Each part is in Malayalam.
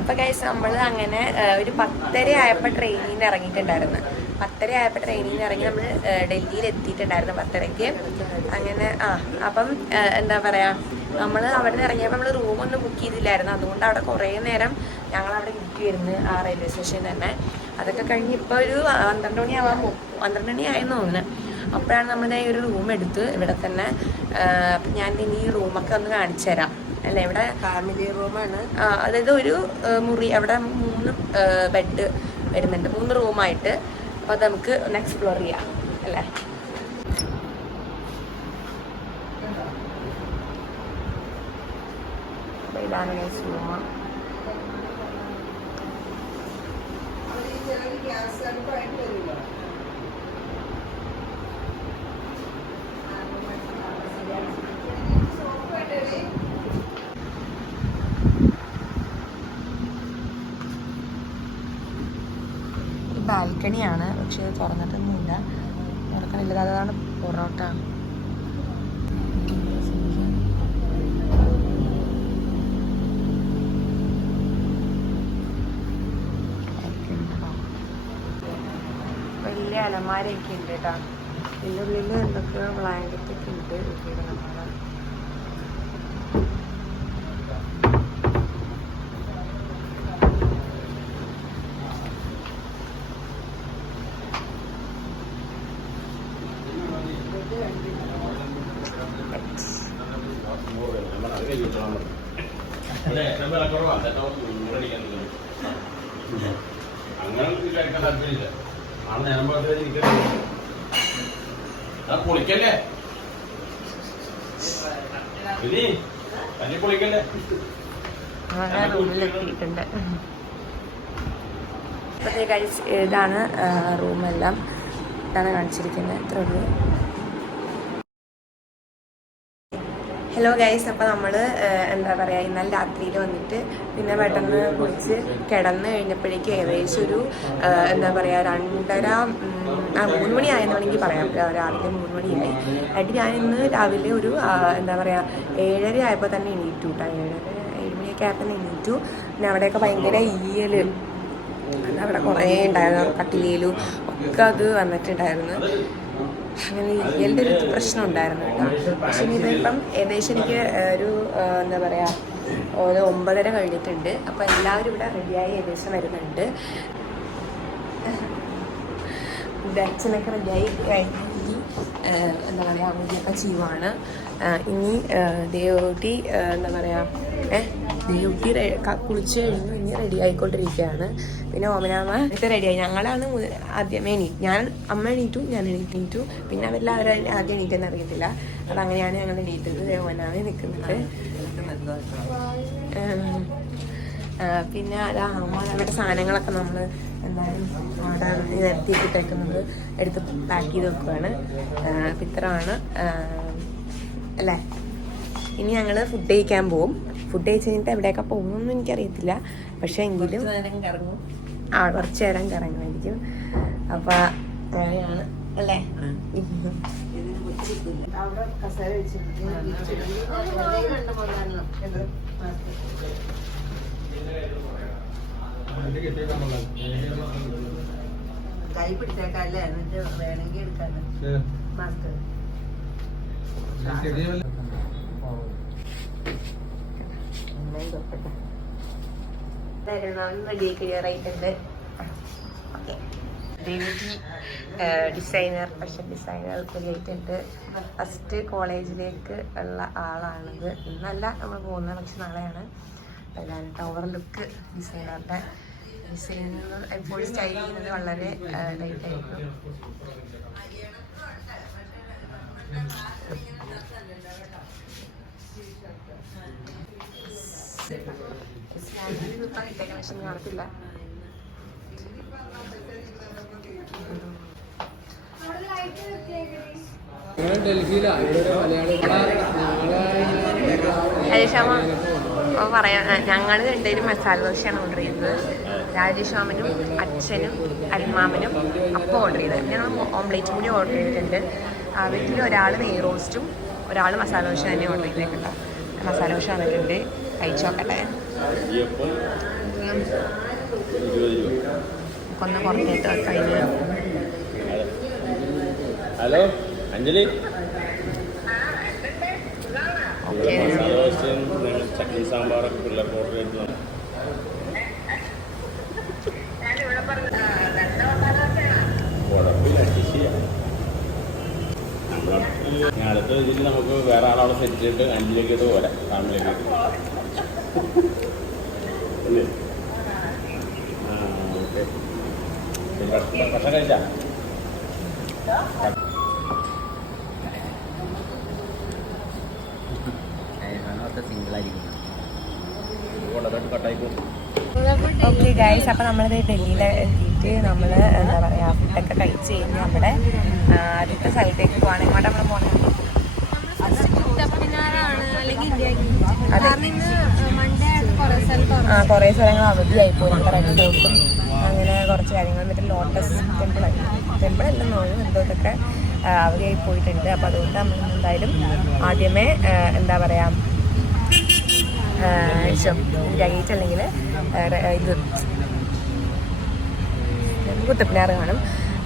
അപ്പോൾ ഗൈസ് നമ്മൾ അങ്ങനെ ഒരു 10:30 ആയപ്പോൾ ട്രെയിനിൽ നിന്ന് ഇറങ്ങിയിട്ടുണ്ടായിരുന്നു. 10:30 ആയപ്പോൾ ട്രെയിനിൽ നിന്ന് ഇറങ്ങി നമ്മൾ ഡൽഹിയിൽ എത്തിയിട്ടുണ്ടായിരുന്നു 10:30-ക്ക്. അങ്ങനെ അപ്പം എന്താ പറയുക, നമ്മൾ അവിടെ നിന്ന് ഇറങ്ങിയപ്പോൾ നമ്മൾ റൂമൊന്നും ബുക്ക് ചെയ്തില്ലായിരുന്നു. അതുകൊണ്ട് അവിടെ കുറേ നേരം ഞങ്ങളവിടെ ഇരിക്കുമായിരുന്നു ആ റെയിൽവേ സ്റ്റേഷനിൽ തന്നെ. അതൊക്കെ കഴിഞ്ഞ് ഇപ്പോൾ ഒരു 12 മണി ആയെന്ന് തോന്നുന്നു. അപ്പോഴാണ് നമ്മൾ ഈ ഒരു റൂം എടുത്ത് ഇവിടെ തന്നെ. അപ്പം ഞാൻ ഇനി ഈ റൂമൊക്കെ ഒന്ന് കാണിച്ചു തരാം. അല്ല, ഇവിടെ ഫാമിലി റൂമാണ്. അതായത് ഒരു മുറി, അവിടെ 3 ബെഡ് വരുന്നുണ്ട്, 3 റൂമായിട്ട്. അപ്പോൾ അത് നമുക്ക് ഒന്ന് എക്സ്പ്ലോർ ചെയ്യാം അല്ലേ. ഇതാണ് റൂം. ബാൽക്കണിയാണ്, പക്ഷെ ഇത് തുറന്നിട്ടൊന്നുമില്ല. തുറക്കണില്ല. അതാണ് പൊറോട്ട. വലിയ അലമാരയൊക്കെ ഉണ്ട് കേട്ടോ. ഇതിൻ്റെ ഉള്ളിൽ എന്തൊക്കെയോ ബ്ലാങ്കറ്റൊക്കെ ഉണ്ട്. പൊളിക്കല്ലേ പൊളിക്കല്ലേ. റൂമിലെത്തിയിട്ടുണ്ട്. ഇതാണ് റൂമെല്ലാം. ഇതാണ് കാണിച്ചിരിക്കുന്നത്. ഇത്ര ഉള്ളൂ. ഹലോ ഗൈസ്, അപ്പോൾ നമ്മൾ എന്താ പറയുക, ഇന്നലെ രാത്രിയിൽ വന്നിട്ട് പിന്നെ പെട്ടെന്ന് കുളിച്ച് കിടന്ന് കഴിഞ്ഞപ്പോഴേക്കും ഏകദേശം ഒരു എന്താ പറയുക 2:30 3 മണിയായെന്ന് വേണമെങ്കിൽ പറയാം. രാവിലെ 3 മണിയായി. ആയിട്ട് ഞാൻ ഇന്ന് രാവിലെ ഒരു എന്താ പറയുക 7:30 ആയപ്പോൾ തന്നെ എണീറ്റു കേട്ടോ. 7 മണിയൊക്കെ ആയപ്പോൾ തന്നെ എണീറ്റു. പിന്നെ അവിടെയൊക്കെ ഭയങ്കര ഈയൽ, അവിടെ കുറേ ഉണ്ടായിരുന്നു, കട്ടിലേലും ഒക്കെ അത് വന്നിട്ടുണ്ടായിരുന്നു. അങ്ങനെ ഈയലിൻ്റെ ഒരു പ്രശ്നം ഉണ്ടായിരുന്നു കേട്ടോ. പക്ഷേ ഇതിപ്പം ഏകദേശം എനിക്ക് ഒരു എന്താ പറയുക ഒരു 9:30 കഴിഞ്ഞിട്ടുണ്ട്. അപ്പോൾ എല്ലാവരും ഇവിടെ റെഡിയായി ഏകദേശം വരുന്നുണ്ട്. അച്ഛനൊക്കെ റെഡിയായി കഴിഞ്ഞ് എന്താ പറയുക ഉള്ളിയൊക്കെ ചെയ്യുവാണ്. ഇനി ദേവൂട്ടി എന്താ പറയുക ദേവൂട്ടി കുളിച്ച് കഴിഞ്ഞ് ഇനി റെഡി ആയിക്കൊണ്ടിരിക്കുകയാണ്. പിന്നെ ഓമനാമ്മ ഇത് റെഡിയായി. ഞങ്ങളാണ് ആദ്യമേ അമ്മ എണീറ്റു, ഞാൻ എണീറ്റു. പിന്നെ അവരെല്ലാവരും ആദ്യം എണീറ്റെന്ന് അറിയത്തില്ല. അതങ്ങനെയാണ് ഞങ്ങൾ എണീറ്റത്. ഓമനാമ നിൽക്കുന്നത്. പിന്നെ അതാ അമ്മ അവരുടെ സാധനങ്ങളൊക്കെ നമ്മൾ എന്തായാലും അവിടെ നിരത്തിയിട്ടിട്ടേക്കുന്നത് എടുത്ത് പാക്ക് ചെയ്ത് വെക്കുകയാണ്. അപ്പം ഇത്രയാണ് അല്ലേ. ഇനി ഞങ്ങൾ ഫുഡ് കഴിക്കാൻ പോവും. ഫുഡ് കഴിച്ച് കഴിഞ്ഞിട്ട് എവിടെയൊക്കെ പോകുന്നൊന്നും എനിക്കറിയത്തില്ല. പക്ഷേ എങ്കിലും കുറച്ച് നേരം കറങ്ങുമായിരിക്കും. അപ്പം അങ്ങനെയാണ് അല്ലേ. കൈ പിടിച്ചേക്കല്ലേ, എന്നിട്ട് വേണമെങ്കിൽ എടുക്കാല്ലോ മാസ്ക്. ഡിസൈനർ, ഫാഷൻ ഡിസൈനർ റെഡിയായിട്ടുണ്ട്. ഫസ്റ്റ് കോളേജിലേക്ക് ഉള്ള ആളാണിത്. ഇന്നല്ല നമ്മൾ പോകുന്നത്, പക്ഷെ നാളെയാണ്. അതാണ് ഓവർ ലുക്ക് ഡിസൈനറുടെ. ഡിസൈനർ എപ്പോഴും സ്റ്റൈൽ ചെയ്യുന്നത് വളരെ ലൈറ്റായിരിക്കും. കാണത്തില്ല. രാജേഷാമ പറയാം, ഞങ്ങൾ രണ്ടുപേരും മസാല ദോശയാണ് ഓർഡർ ചെയ്തത്. രാജേഷാമനും അച്ഛനും അൽമാമനും അപ്പം ഓർഡർ ചെയ്തത്. ഞങ്ങൾ ഓംലേറ്റും കൂടി ഓർഡർ ചെയ്തിട്ടുണ്ട്. വീട്ടിൽ ഒരാൾ നെയ് റോസ്റ്റും ഒരാൾ മസാല ദോശ തന്നെ ഓർഡർ ചെയ്തേക്കട്ടോ. മസാല ദോശ വന്നിട്ടുണ്ട്, കഴിച്ചു നോക്കട്ടെ. എങ്ങനെയുണ്ടെങ്കിലും ഒന്ന് പുറത്തേക്ക് കഴിഞ്ഞു. Hello Anjali, okay. ചട്നി സാമ്പാറൊക്കെ പിള്ളേർക്ക് ഓർഡർ ചെയ്തു. കുഴപ്പമില്ല, അഡ്ജസ്റ്റ് ചെയ്യാം. അടുത്ത ഇതിൽ നമുക്ക് വേറെ ആളവിടെ സെറ്റ് ചെയ്തിട്ട് അഞ്ചിലേക്കത് പോരാ, ഫാമിലിയിലേക്ക്. അല്ലേ? ആ ഓക്കെ. ഭക്ഷണം കഴിച്ചാ? ഓക്കെ ഗൈസ്, അപ്പോൾ നമ്മളിത് ഡൽഹിയിൽ എത്തിയിട്ട് നമ്മൾ എന്താ പറയുക ഫുഡൊക്കെ കഴിച്ച് കഴിഞ്ഞ് നമ്മുടെ ആദ്യത്തെ സ്ഥലത്തേക്ക് പോകാൻ. എങ്ങോട്ടാണ് നമ്മൾ പോകുന്നത്? കുറേ സ്ഥലങ്ങൾ അവധിയായിപ്പോയി. നമ്മുടെ റെഡ് ഫോർട്ടും അങ്ങനെ കുറച്ച് കാര്യങ്ങൾ, എന്നിട്ട് ലോട്ടസ് ടെമ്പിൾ അല്ലെന്നോ എന്തോ ഇതൊക്കെ അവധിയായി പോയിട്ടുണ്ട്. അപ്പോൾ അതുകൊണ്ട് നമ്മൾ എന്തായാലും ആദ്യമേ എന്താ പറയുക ഇന്ത്യ ഗേറ്റ് അല്ലെങ്കിൽ ഇത് കുത്തബ്മിനാർ കാണും.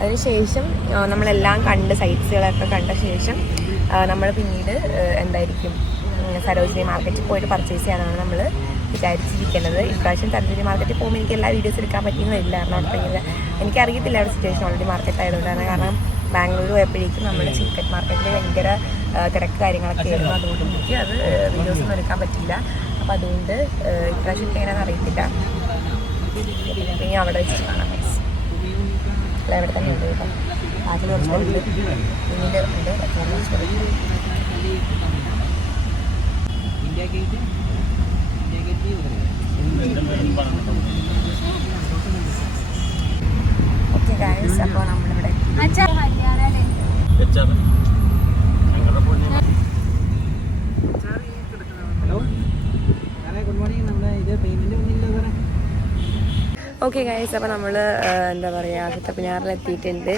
അതിനുശേഷം നമ്മളെല്ലാം കണ്ട് സൈറ്റ്സുകളൊക്കെ കണ്ട ശേഷം നമ്മൾ പിന്നീട് എന്തായിരിക്കും സരോജിനി മാർക്കറ്റിൽ പോയിട്ട് പർച്ചേസ് ചെയ്യാനാണ് നമ്മൾ വിചാരിച്ചിരിക്കുന്നത്. ഇപ്രാവശ്യം സരോജിനി മാർക്കറ്റിൽ പോകുമ്പോൾ എനിക്ക് എല്ലാ വീഡിയോസ് എടുക്കാൻ പറ്റിയെന്ന് വരില്ല. കാരണം അവിടെ എനിക്കറിയത്തില്ല അവിടെ സിറ്റുവേഷൻ ഓൾറെഡി മാർക്കറ്റ് ആയതുകൊണ്ടാണ്. കാരണം ബാംഗ്ലൂർ പോയപ്പോഴേക്കും നമ്മൾ ചിക്കറ്റ് മാർക്കറ്റിൽ ഭയങ്കര തിരക്ക് കാര്യങ്ങളൊക്കെ ആയിരുന്നു. അതുകൊണ്ട് എനിക്ക് അത് വീഡിയോസൊന്നും എടുക്കാൻ പറ്റില്ല. അപ്പോൾ അതുകൊണ്ട് ഇപ്രാവശ്യം എങ്ങനെയാണെന്ന് അറിയത്തില്ല. പിന്നെ അവിടെ വെച്ചിട്ട് കാണാം. അല്ല ഇവിടെ തന്നെ ഉണ്ട് കേട്ടോ. ബാക്കിൽ കുറച്ചുണ്ട്, പിന്നീട് ഉണ്ട്. ഓക്കെ ഗൈസ്, അപ്പോൾ നമ്മളിവിടെ ഓക്കെ ഗൈസ്, അപ്പോൾ നമ്മൾ എന്താ പറയുക കുത്തബ്മിനാറിൽ എത്തിയിട്ടുണ്ട്.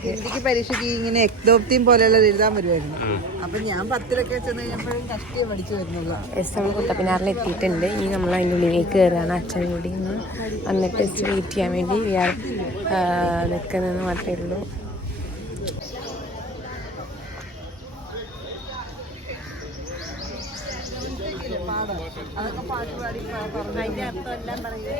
എനിക്ക് പരീക്ഷയ്ക്ക് ഇങ്ങനെ എക്തോപ്തിയും പോലെയുള്ള എഴുതാൻ വരുമായിരുന്നു. അപ്പം ഞാൻ 10ലൊക്കെ ചെന്ന് കഴിഞ്ഞപ്പോഴും കഷ്ടിയെ പഠിച്ചു വരുന്നുള്ളൂ. നമ്മൾ കുത്തബ്മിനാറിൽ എത്തിയിട്ടുണ്ട്. ഇനി നമ്മൾ അതിൻ്റെ ഉള്ളിലേക്ക് കയറുകയാണ്. അച്ഛനും കൂടി ഇന്ന് വന്നിട്ട് വെയിറ്റ് ചെയ്യാൻ വേണ്ടി നിൽക്കുന്നതെന്ന് മാത്രമേ ഉള്ളൂ. അതൊക്കെ പാട്ട് പാടി പറഞ്ഞു അതിൻ്റെ അർത്ഥം എല്ലാം പറയുക.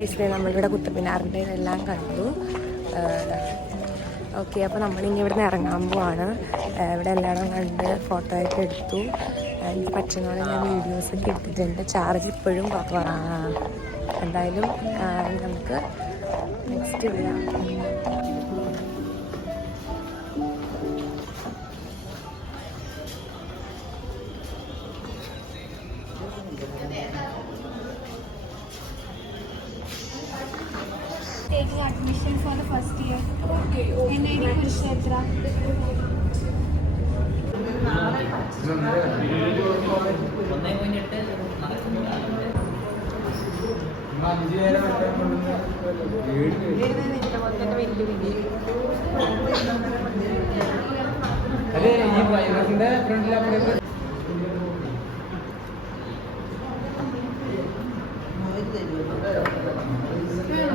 നമ്മളിവിടെ കുത്തപ്പിനാറിൻ്റെ ഇതെല്ലാം കണ്ടു. ഓക്കെ, അപ്പോൾ നമ്മളിനി ഇവിടുന്ന് ഇറങ്ങാൻ പോവാണ്. ഇവിടെ എല്ലായിടവും കണ്ട് ഫോട്ടോ ഒക്കെ എടുത്തു. എനിക്ക് പറ്റുന്ന പോലെ ഞാൻ വീഡിയോസൊക്കെ എടുത്തിട്ടുണ്ട്. ചാർജ് ഇപ്പോഴും കുറവാണ്. എന്തായാലും നമുക്ക് നെക്സ്റ്റ് വിടാം. Taking admission for the first year. NID Kurukshetra.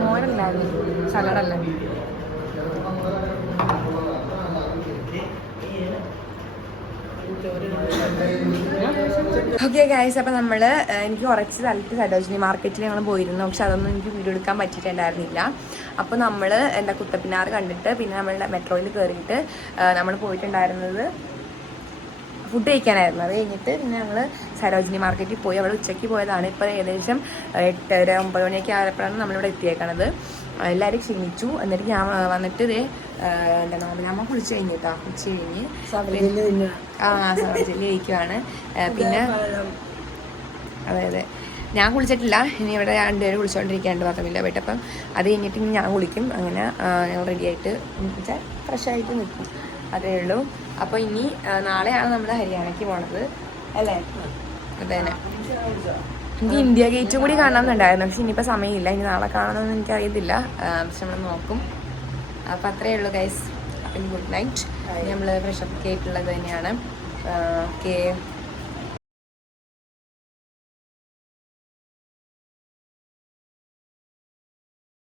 മോരല്ലായിരുന്നു, സലാഡല്ലേ. ഓക്കെ ഗൈസ്, അപ്പോൾ നമ്മൾ എനിക്ക് കുറച്ച് സ്ഥലത്ത് സരോജിനി മാർക്കറ്റിൽ ഞങ്ങൾ പോയിരുന്നു. പക്ഷെ അതൊന്നും എനിക്ക് വീഡിയോ എടുക്കാൻ പറ്റിയിട്ടുണ്ടായിരുന്നില്ല. അപ്പോൾ നമ്മൾ എന്താ കുത്തപ്പിനാറ് കണ്ടിട്ട് പിന്നെ നമ്മളുടെ മെട്രോയിൽ കയറിയിട്ട് നമ്മൾ പോയിട്ടുണ്ടായിരുന്നത് ഫുഡ് കഴിക്കാനായിരുന്നു. അത് കഴിഞ്ഞിട്ട് പിന്നെ ഞങ്ങൾ സരോജിനി മാർക്കറ്റിൽ പോയി. അവിടെ ഉച്ചയ്ക്ക് പോയതാണ്. ഇപ്പോൾ ഏകദേശം 8-9 മണിയൊക്കെ ആയപ്പോഴാണ് നമ്മളിവിടെ എത്തിയേക്കണത്. എല്ലാവരും ക്ഷണിച്ചു. എന്നിട്ട് ഞാൻ വന്നിട്ട് ഇതേ എന്താണ് നമ്മൾ കുളിച്ച് കഴിഞ്ഞിട്ടാ, കുളിച്ച് കഴിഞ്ഞ് സവർജല്ലി കഴിക്കുവാണ്. പിന്നെ അതെ ഞാൻ കുളിച്ചിട്ടില്ല. ഇനി ഇവിടെ 2 പേര് കുളിച്ചുകൊണ്ടിരിക്കാണ്ട് മാത്രമില്ല പോയിട്ട്. അപ്പം അത് കഴിഞ്ഞിട്ട് ഇനി ഞാൻ കുളിക്കും. അങ്ങനെ ഞങ്ങൾ റെഡിയായിട്ട് വെച്ചാൽ ഫ്രഷായിട്ട് നിൽക്കും. അതേ ഉള്ളൂ. അപ്പോൾ ഇനി നാളെയാണ് നമ്മൾ ഹരിയാനയ്ക്ക് പോണത് അല്ലേ? അതെ തന്നെ. എനിക്ക് ഇന്ത്യ ഗേറ്റും കൂടി കാണാമെന്നുണ്ടായിരുന്നു. പക്ഷെ ഇനിയിപ്പോൾ സമയമില്ല. ഇനി നാളെ കാണണമെന്ന് എനിക്കറിയത്തില്ല. പക്ഷെ നമ്മൾ നോക്കും. അപ്പോൾ അത്രയേ ഉള്ളൂ ഗൈസ്. അപ്പം ഗുഡ് നൈറ്റ്. നമ്മൾ ഫ്രഷപ്പ് ആയിട്ടുള്ളത് തന്നെയാണ്. ഓക്കെ.